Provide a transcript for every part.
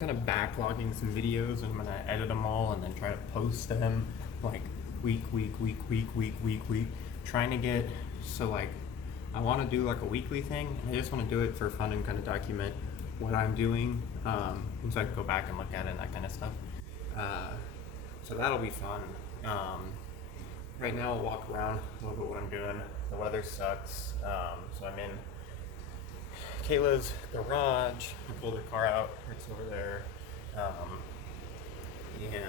Kind of backlogging some videos, and I'm gonna edit them all and then try to post them like week, trying to get, so like I want to do like a weekly thing. I just want to do it for fun and kind of document what I'm doing, and so I can go back and look at it and that kind of stuff. So that'll be fun. Right now I'll walk around a little bit what I'm doing. The weather sucks, so I'm in Kayla's garage. I pulled her car out, it's over there, and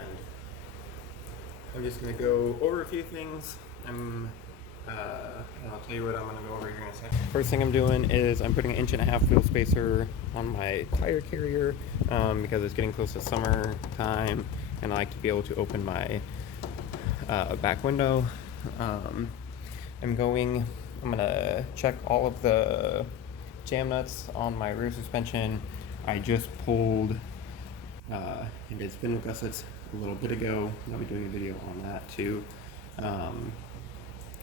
I'm just gonna go over a few things. And I'll tell you what I'm gonna go over here in a second. First thing I'm doing is I'm putting an 1.5 inch wheel spacer on my tire carrier, because it's getting close to summer time, and I like to be able to open my back window. I'm gonna check all of the jam nuts on my rear suspension. I just pulled and did spindle gussets a little bit ago. I'll be doing a video on that too.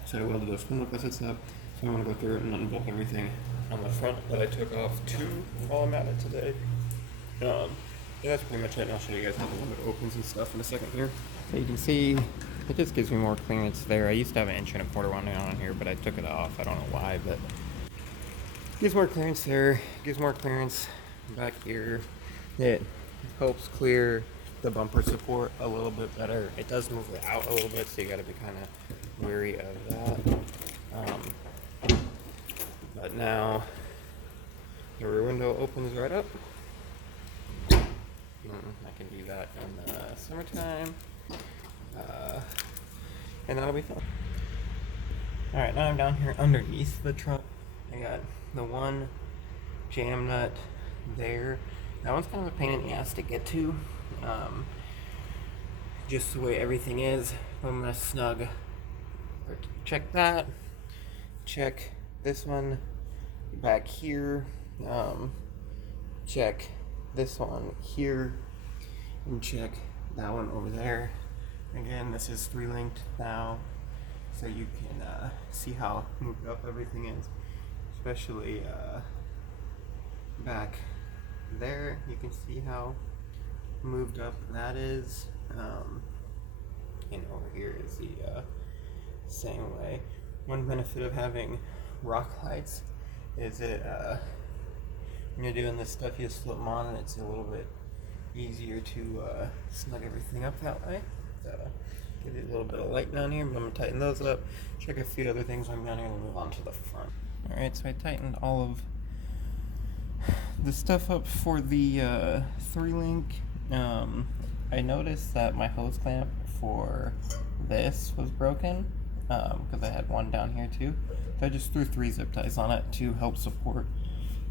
So I welded those spindle gussets up. So I'm gonna go through it and unbolt everything on the front that I took off too while I'm at it today. Yeah, that's pretty much it. And I'll show you guys how the window opens and stuff in a second here. So you can see it just gives me more clearance there. I used to have an 1.25 inch one on here, but I took it off. I don't know why, but gives more clearance there, gives more clearance back here. It helps clear the bumper support a little bit better. It does move it out a little bit, so you gotta be kind of wary of that. But now the rear window opens right up. I can do that in the summertime, and that'll be fun. Alright, now I'm down here underneath the trunk. I got the one jam nut there. That one's kind of a pain in the ass to get to, just the way everything is. I'm gonna check that, check this one back here, check this one here, and check that one over there. Again, this is 3-linked now, so you can see how moved up everything is. Especially back there, you can see how moved up that is, and over here is the same way. One benefit of having rock lights is it when you're doing this stuff, you just flip them on and it's a little bit easier to snug everything up that way. So give you a little bit of light down here, but I'm gonna tighten those up, check a few other things when I'm down here, and move on to the front. Alright, so I tightened all of the stuff up for the 3-link. I noticed that my hose clamp for this was broken, because I had one down here too. So I just threw 3 zip ties on it to help support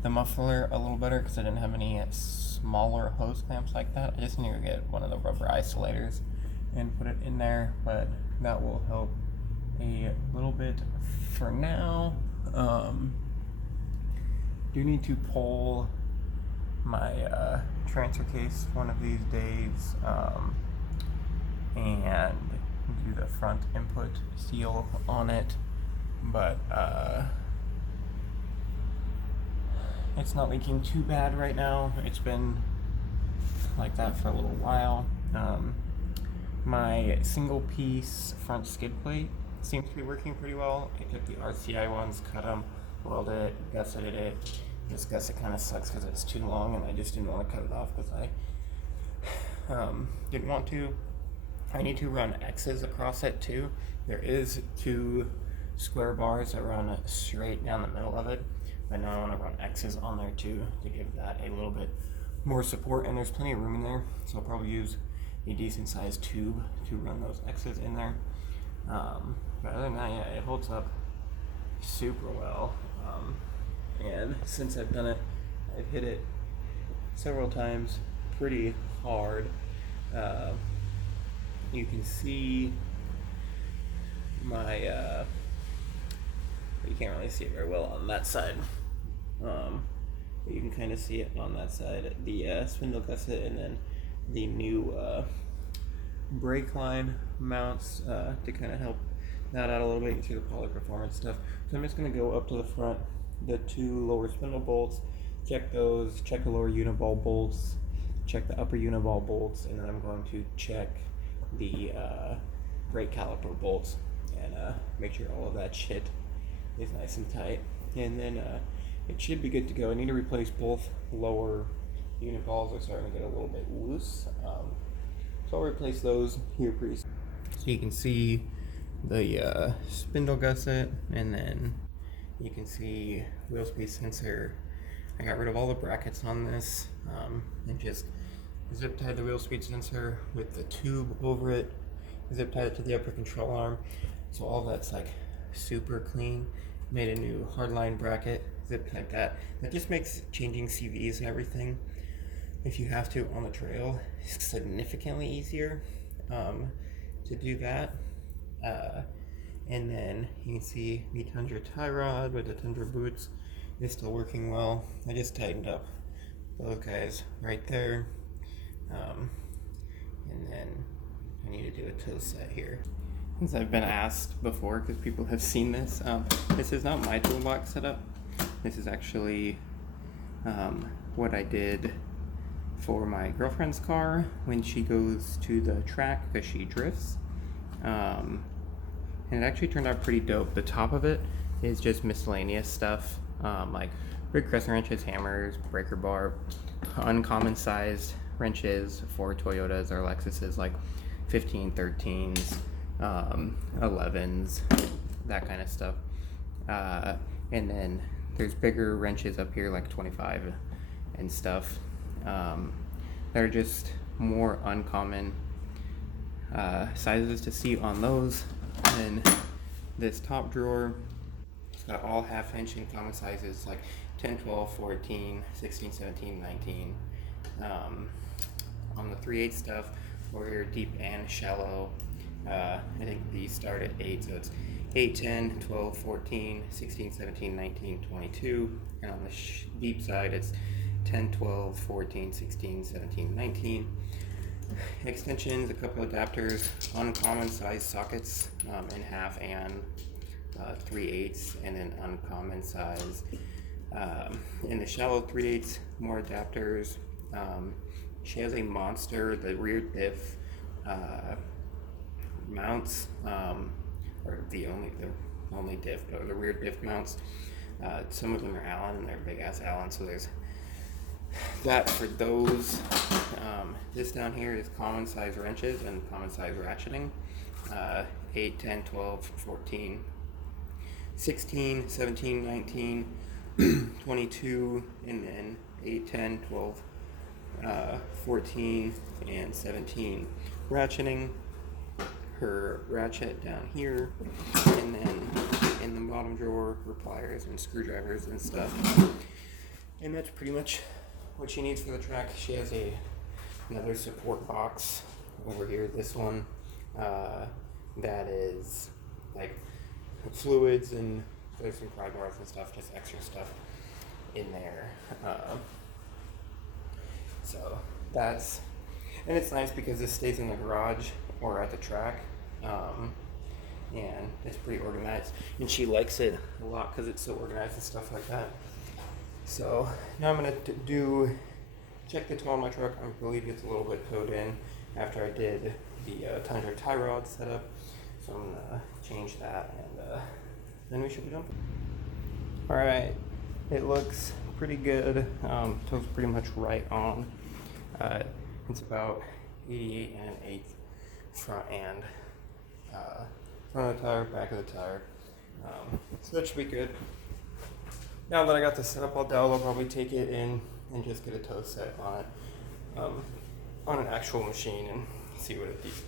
the muffler a little better, because I didn't have any smaller hose clamps like that. I just need to get one of the rubber isolators and put it in there, but that will help a little bit for now. Do need to pull my transfer case one of these days, and do the front input seal on it, but it's not leaking too bad right now. It's been like that for a little while. My single piece front skid plate seems to be working pretty well. I took the RCI ones, cut them, welded it, gusseted it. This gusset kind of sucks because it's too long, and I just didn't want to cut it off because I didn't want to. I need to run X's across it too. There is 2 square bars that run straight down the middle of it, but now I want to run X's on there too to give that a little bit more support, and there's plenty of room in there, so I'll probably use a decent sized tube to run those X's in there. But other than that, yeah, it holds up super well, and since I've done it, I've hit it several times pretty hard. You can see my you can't really see it very well on that side, but you can kind of see it on that side, the spindle gusset, and then the new brake line mounts to kind of help that out a little bit. You can see the poly performance stuff. So I'm just going to go up to the front, the 2 lower spindle bolts, check those, check the lower uniball bolts, check the upper uniball bolts, and then I'm going to check the brake caliper bolts and make sure all of that shit is nice and tight. And then it should be good to go. I need to replace both lower uniballs. They're starting to get a little bit loose. So I'll replace those here pretty soon. So you can see the spindle gusset, and then you can see wheel speed sensor. I got rid of all the brackets on this and just zip tied the wheel speed sensor with the tube over it, zip tied it to the upper control arm. So all that's like super clean. Made a new hardline bracket, zip tied that. That just makes changing CVs and everything, if you have to on the trail, significantly easier to do that. And then you can see the Tundra tie rod with the Tundra boots is still working well. I just tightened up those guys right there. And then I need to do a toe set here. Since I've been asked before, because people have seen this, this is not my toolbox setup. This is actually what I did for my girlfriend's car when she goes to the track because she drifts. And it actually turned out pretty dope. The top of it is just miscellaneous stuff, like big crescent wrenches, hammers, breaker bar, uncommon sized wrenches for Toyotas or Lexuses, like 15, 13s, 11s, that kind of stuff. And then there's bigger wrenches up here, like 25 and stuff. They're just more uncommon sizes to see on those. And this top drawer, it's got all half-inch and common sizes, like 10, 12, 14, 16, 17, 19. On the 3/8 stuff, we're deep and shallow. I think these start at 8, so it's 8, 10, 12, 14, 16, 17, 19, 22. And on the deep side, it's 10, 12, 14, 16, 17, 19. Extensions, a couple adapters, uncommon size sockets in half and 3/8, and then uncommon size in the shallow 3/8, more adapters. She has a monster, the rear diff mounts, or the only diff, but the rear diff mounts. Some of them are Allen, and they're big ass Allen, so there's that for those. This down here is common size wrenches and common size ratcheting. 8, 10, 12, 14, 16, 17, 19, 22, and then 8, 10, 12, 14, and 17. Ratcheting, her ratchet down here, and then in the bottom drawer, her pliers and screwdrivers and stuff. And that's pretty much what she needs for the track. She has another support box over here, this one, that is like fluids, and there's some pry bars and stuff, just extra stuff in there. So that's, and it's nice because this stays in the garage or at the track, and it's pretty organized, and she likes it a lot because it's so organized and stuff like that. So now I'm gonna check the toe on my truck. I believe it's a little bit towed in after I did the Tundra tie rod setup, so I'm gonna change that, and then we should be done. All right, it looks pretty good. Toe's pretty much right on. It's about 88 and 1/8 front and front of the tire, back of the tire. So that should be good. Now that I got this set up all dialed, I'll probably take it in and just get a toe set on it, on an actual machine, and see what it does.